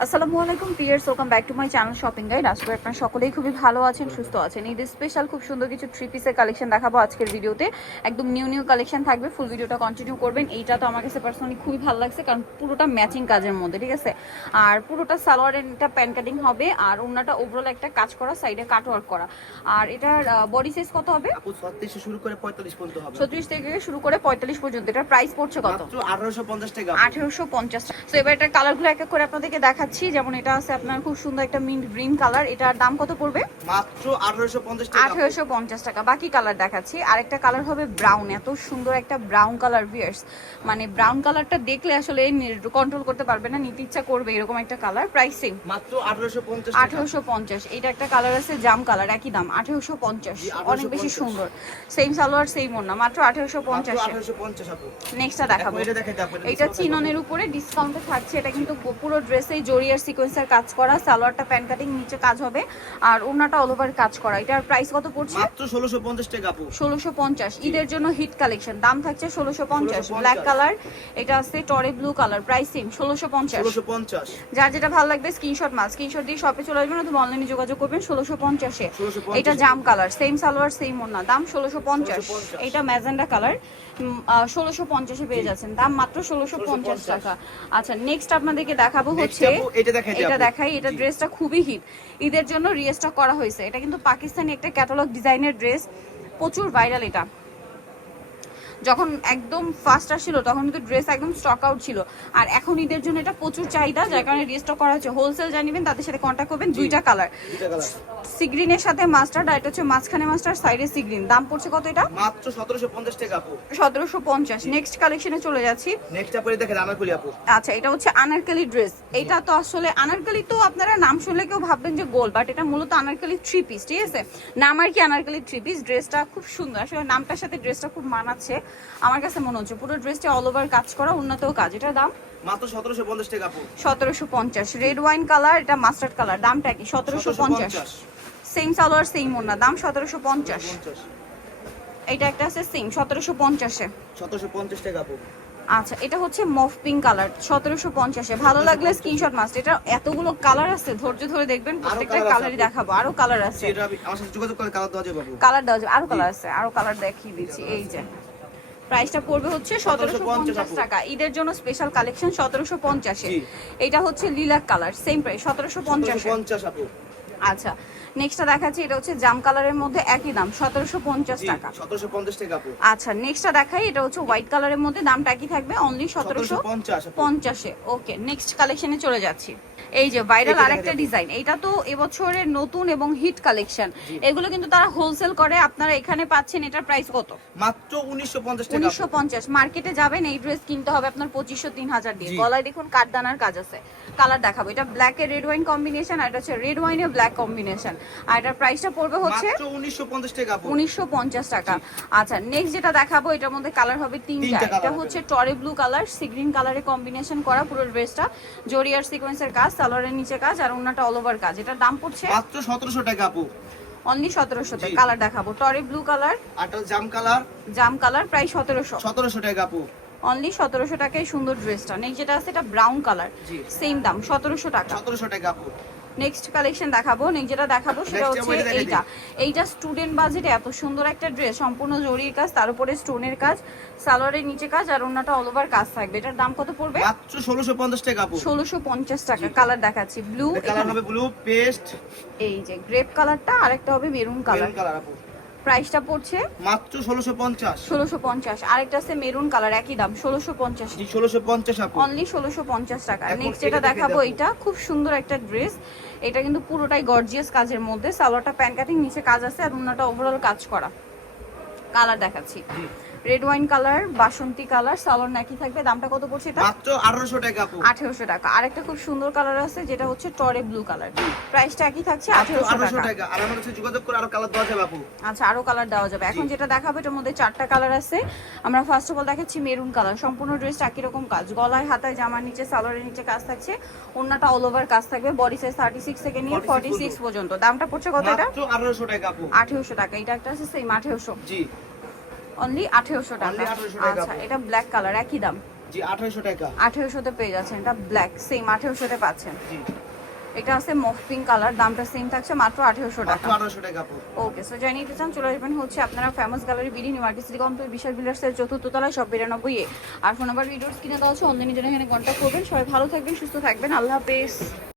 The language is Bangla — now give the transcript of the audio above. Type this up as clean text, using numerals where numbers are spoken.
আসসালামু আলাইকুম viewers, welcome back to my channel shopping guide. আশা করি আপনারা সকলেই খুবই ভালো আছেন, সুস্থ আছেন। ঈদের স্পেশাল খুব সুন্দর কিছু থ্রি পিসের কালেকশন দেখাবো আজকের ভিডিওতে। একদম নিউ কালেকশন থাকবে, ফুল ভিডিওটা কন্টিনিউ করবেন। এইটা তো আমার কাছে পার্সোনালি খুবই ভালো লাগছে, কারণ পুরোটা ম্যাচিং কাজের মধ্যে, ঠিক আছে। আর পুরোটা সালোয়ারের এটা প্যান্ট কাটিং হবে, আর ওন্নাটা ওভারঅল একটা কাজ করা, সাইডে কাট ওয়ার্ক করা। আর এটার বডি সাইজ কত হবে? 36 শুরু করে 45 পর্যন্ত হবে। 36 থেকে শুরু করে 45 পর্যন্ত। এটার প্রাইস পড়ছে কত? মাত্র 1850 টাকা। 1850 টাকা। সো এবার এটা কালারগুলো এক এক করে আপনাদেরকে দেখাচ্ছি। যেমন এটা আছে আপনার খুব সুন্দর একটা মিন্ট গ্রিন কালার, এটার দাম কত পড়বে? মাত্র 1850 টাকা। 1850 টাকা। বাকি কালার দেখাচ্ছি। আরেকটা কালার হবে ব্রাউন, এত সুন্দর একটা ব্রাউন কালার ভিউয়ার্স, মানে ব্রাউন কালারটা দেখলে আসলে কন্ট্রোল করতে পারবে না, নিতে ইচ্ছা করবে এরকম একটা কালার। প্রাইস সেম মাত্র 1850 টাকা। 1850। এটা একটা কালার আছে জাম কালার, একই দাম 1850, অনেক বেশি সুন্দর। সেম সালোয়ার সেম ওড়না, মাত্র 1850 এ। 1850 আপু। নেক্সটটা দেখাবো। এটা দেখাই দাও। এটা চিননের উপরে ডিসকাউন্টে থাকছে। এটা কিন্তু পুরো ড্রেসেই জরি আর সিকোয়েন্সের কাজ করা, সালোয়ারটা প্যান্ট কাটিং নিচে কাজ হবে, আর ওড়নাটা অল ওভার কাজ করা। এটার প্রাইস কত পড়ছে? মাত্র 1650 টাকা আপু। 1650। ঈদের জন্য হিট কালেকশন, দাম থাকছে 1650। ব্ল্যাক কালার, এটা আছে টরে ব্লু কালার, প্রাইস সেম 1650। 1650। যার যেটা ভালো লাগবে স্ক্রিনশট দিয়ে শপে চলে আসবেন, অথবা অনলাইনে যোগাযোগ করবেন। 1650 এ। এটা জাম কালার, সেম সালোয়ার সেম ওড়না, দাম 1650। এটা ম্যাজেন্ডা কালার, 1650 এ পেয়ে যাচ্ছেন, দাম মাত্র 1650 টাকা। আচ্ছা, নেক্সট আপনাদেরকে দেখাবো হচ্ছে এটা দেখাই। এটা ড্রেসটা খুবই হিট, ঈদের জন্য রিস্টক করা হয়েছে। এটা কিন্তু পাকিস্তানি একটা ক্যাটালগ ডিজাইনের ড্রেস, প্রচুর ভাইরাল। এটা যখন একদম ফার্স্ট আসছিল তখন কিন্তু ড্রেস একদম স্টক আউট ছিল, আর এখন ঈদের জন্য এটা প্রচুর চাহিদা, যার কারণে রিস্টক করা হচ্ছে। হোলসেল জানিবেন, তাদের সাথে কন্ট্যাক্ট করবেন। দুইটা কালার, সি গ্রিনের সাথে মাস্টার্ড, আর এটা হচ্ছে মাঝখানে মাস্টার্ড, সাইডে সি গ্রিন। দাম পড়ছে কত এটা? মাত্র 1750 টাকা আপু। 1750। নেক্সট কালেকশনে চলে যাচ্ছি। নেক্সট আপু দেখেন আনারকলি আপু। আচ্ছা, এটা হচ্ছে আনারকলি ড্রেস। এটা তো আসলে আনারকলি তো আপনারা নাম শুনলে কেউ ভাববেন যে গোল, বাট এটা মূলত আনারকলি থ্রি পিস, ঠিক আছে। নাম আর কি আনারকলি থ্রি পিস। ড্রেসটা খুব সুন্দর, আসলে নামটার সাথে ড্রেসটা খুব মানাচ্ছে আমার কাছে মনে হচ্ছে। পুরো ড্রেসটা অল ওভার কাজ করা, উন্নত কাজ। এটার দাম মাত্র 1750 টাকা আপু। 1750। রেড ওয়াইন কালার, এটা মাস্টার্ড কালার, দামটা কি? 1750। সেম সালোয়ার সেম ওড়না, দাম 1750। এটা একটা আছে সেম 1750 এ। 1750 টাকা আপু। আচ্ছা, এটা হচ্ছে মফ পিঙ্ক কালার, 1750 এ। ভালো লাগলে স্ক্রিনশট মাস্ট। এটা এতগুলো কালার আছে, ধৈর্য ধরে দেখবেন, প্রত্যেকটা কালারই দেখাবো। আরো কালার আছে, এটা আমার সাথে যোগাযোগ করে কালার দেওয়া যাবে আপু। কালার দেওয়া যাবে, আরো কালার আছে, আরো কালার দেখিয়ে দিচ্ছি। এই যে প্রাইসটা পড়বে হচ্ছে 1750 টাকা। ঈদের জন্য স্পেশাল কালেকশন 1750 এ। এটা হচ্ছে লিলাক কালার, সেম প্রাইস 1750 আপু। আচ্ছা, নেক্সটটা দেখাচ্ছি। এটা হচ্ছে জাম কালারের মধ্যে, একই দাম 1750 টাকা। 1750 টাকা আপু। আচ্ছা, নেক্সটটা দেখাই। এটা হচ্ছে হোয়াইট কালারের মধ্যে, দামটা একই থাকবে, অনলি 1750 এ। ওকে, নেক্সট কালেকশনে চলে যাচ্ছি। এই যে ভাইরাল আরেকটা ডিজাইন, এটা তো এবছরের নতুন এবং হিট কালেকশন। এগুলো কিন্তু তারা হোলসেল করে, আপনারা এখানে পাচ্ছেন। এটার প্রাইস কত? মাত্র 1950 টাকা। 1950। মার্কেটে যাবেন, এই ড্রেস কিনতে হবে আপনার 2500-3000 দিয়ে। গলায় দেখুন কাঠদানার কাজ আছে। কালার দেখাবো। এটা ব্ল্যাক এর রেড ওয়াইন কম্বিনেশন, আর এটা হচ্ছে রেড ওয়াইন এর ব্ল্যাক কম্বিনেশন। আর এটার প্রাইসটা পড়বে হচ্ছে মাত্র 1950 টাকা আপু। 1950 টাকা। আচ্ছা, নেক্সট যেটা দেখাবো, এটার মধ্যে কালার হবে তিনটা। এটা হচ্ছে টরে ব্লু কালার, সি গ্রিন কালারে কম্বিনেশন করা, পুরো ড্রেসটা জরি আর সিকোয়েন্সের কাজ, সালোয়ারের নিচে কাজ, আর ওন্নাটা অল ওভার কাজ। এটার দাম পড়ছে মাত্র 1700 টাকা আপু। অনলি 1700 টাকা। কালার দেখাবো, টরে ব্লু কালার, আটা জাম কালার, প্রায় 1700। 1700 টাকা আপু। অনলি 1700 টাকায় সুন্দর ড্রেসটা। নেক্সট যেটা আছে, এটা ব্রাউন কালার, সেম দাম 1700 টাকা। 1700 টাকা আপু। নেক্সট কালেকশন দেখাবো। নেক্সট যেটা দেখাবো সেটা হচ্ছে এইটা স্টুডেন্ট বাজেটে এত সুন্দর একটা ড্রেস, সম্পূর্ণ জরির কাজ, তার উপরে স্টোনের কাজ, সালোয়ারের নিচে কাজ, আর ওন্নাটা অল ওভার কাজ থাকবে। এটার দাম কত পড়বে? মাত্র 1650 টাকা আপু। 1650 টাকা। কালার দেখাচ্ছি, ব্লু, কালার হবে ব্লু পেস্ট, এই যে গ্রেপ কালারটা, আরেকটা হবে মেরুন কালার। আপু। প্রাইসটা পড়ছে মাত্র 1650। 1650। আরেকটা আছে মেরুন কালার, একই দাম 1650। জি 1650 আপু। অনলি 1650 টাকা। নেক্সট যেটা দেখাবো, এটা খুব সুন্দর একটা ড্রেস। এটা কিন্তু পুরোটাই গর্জিয়াস কাজের মধ্যে, সালোয়ারটা প্যান্ট কাটিং, নিচে কাজ আছে, আর ওন্নাটা ওভারঅল কাজ করা। কালার দেখাচ্ছি, রেড ওয়াইন কালার, বাসন্তী কালার, সালোয়ার নাকি থাকবে। দামটা কত পড়ছে এটা? মাত্র 1800 টাকা আপু। 1800 টাকা। আরেকটা খুব সুন্দর কালার আছে, যেটা হচ্ছে টরে ব্লু কালার, প্রাইসটা একই থাকছে 1800 টাকা। আর আমার কাছে যোগাযোগ করে আরো কালার দেওয়া যাবে আপু। আচ্ছা, আরো কালার দেওয়া যাবে। এখন যেটা দেখাবো, এটার মধ্যে 4টা কালার আছে। আমরা ফার্স্ট অফ অল দেখাচ্ছি মেরুন কালার। সম্পূর্ণ ড্রেসটা একই রকম কাজ, গলায়, হাতায়, জামার নিচে, সালোয়ারের নিচে কাজ থাকছে, ওন্নাটা অল ওভার কাজ থাকবে। বডি সাইজ 36 থেকে নিয়ে 46 পর্যন্ত। দামটা পড়ছে কত এটা? মাত্র 1800 টাকা আপু। 1800 টাকা। এটা একটা আছে সেম 1800। জি অনলি 1800 টাকা। আচ্ছা, এটা ব্ল্যাক কালার, একই দাম। জি 2800 টাকা। 2800-তে পেয়ে যাচ্ছেন। এটা ব্ল্যাক সেম 2800-তে পাচ্ছেন। জি এটা আছে মফ পিঙ্ক কালার, দামটা সেম থাকছে মাত্র 2800 টাকা। মাত্র 2800 টাকা আপু। ওকে, সো যাই নিতে চান চলে আসবেন হচ্ছে আপনারা famous gallery BD new market city complex Bishal বিল্ডার্সের 4th তলায় সব 92 এ। আর ফোন নাম্বার ভিডিওস কিনে দেওয়া আছে, অনলাইনে জন্য এখানে কন্ট্যাক্ট করবেন। সবাই ভালো থাকবেন, সুস্থ থাকবেন, আল্লাহ হাফেজ।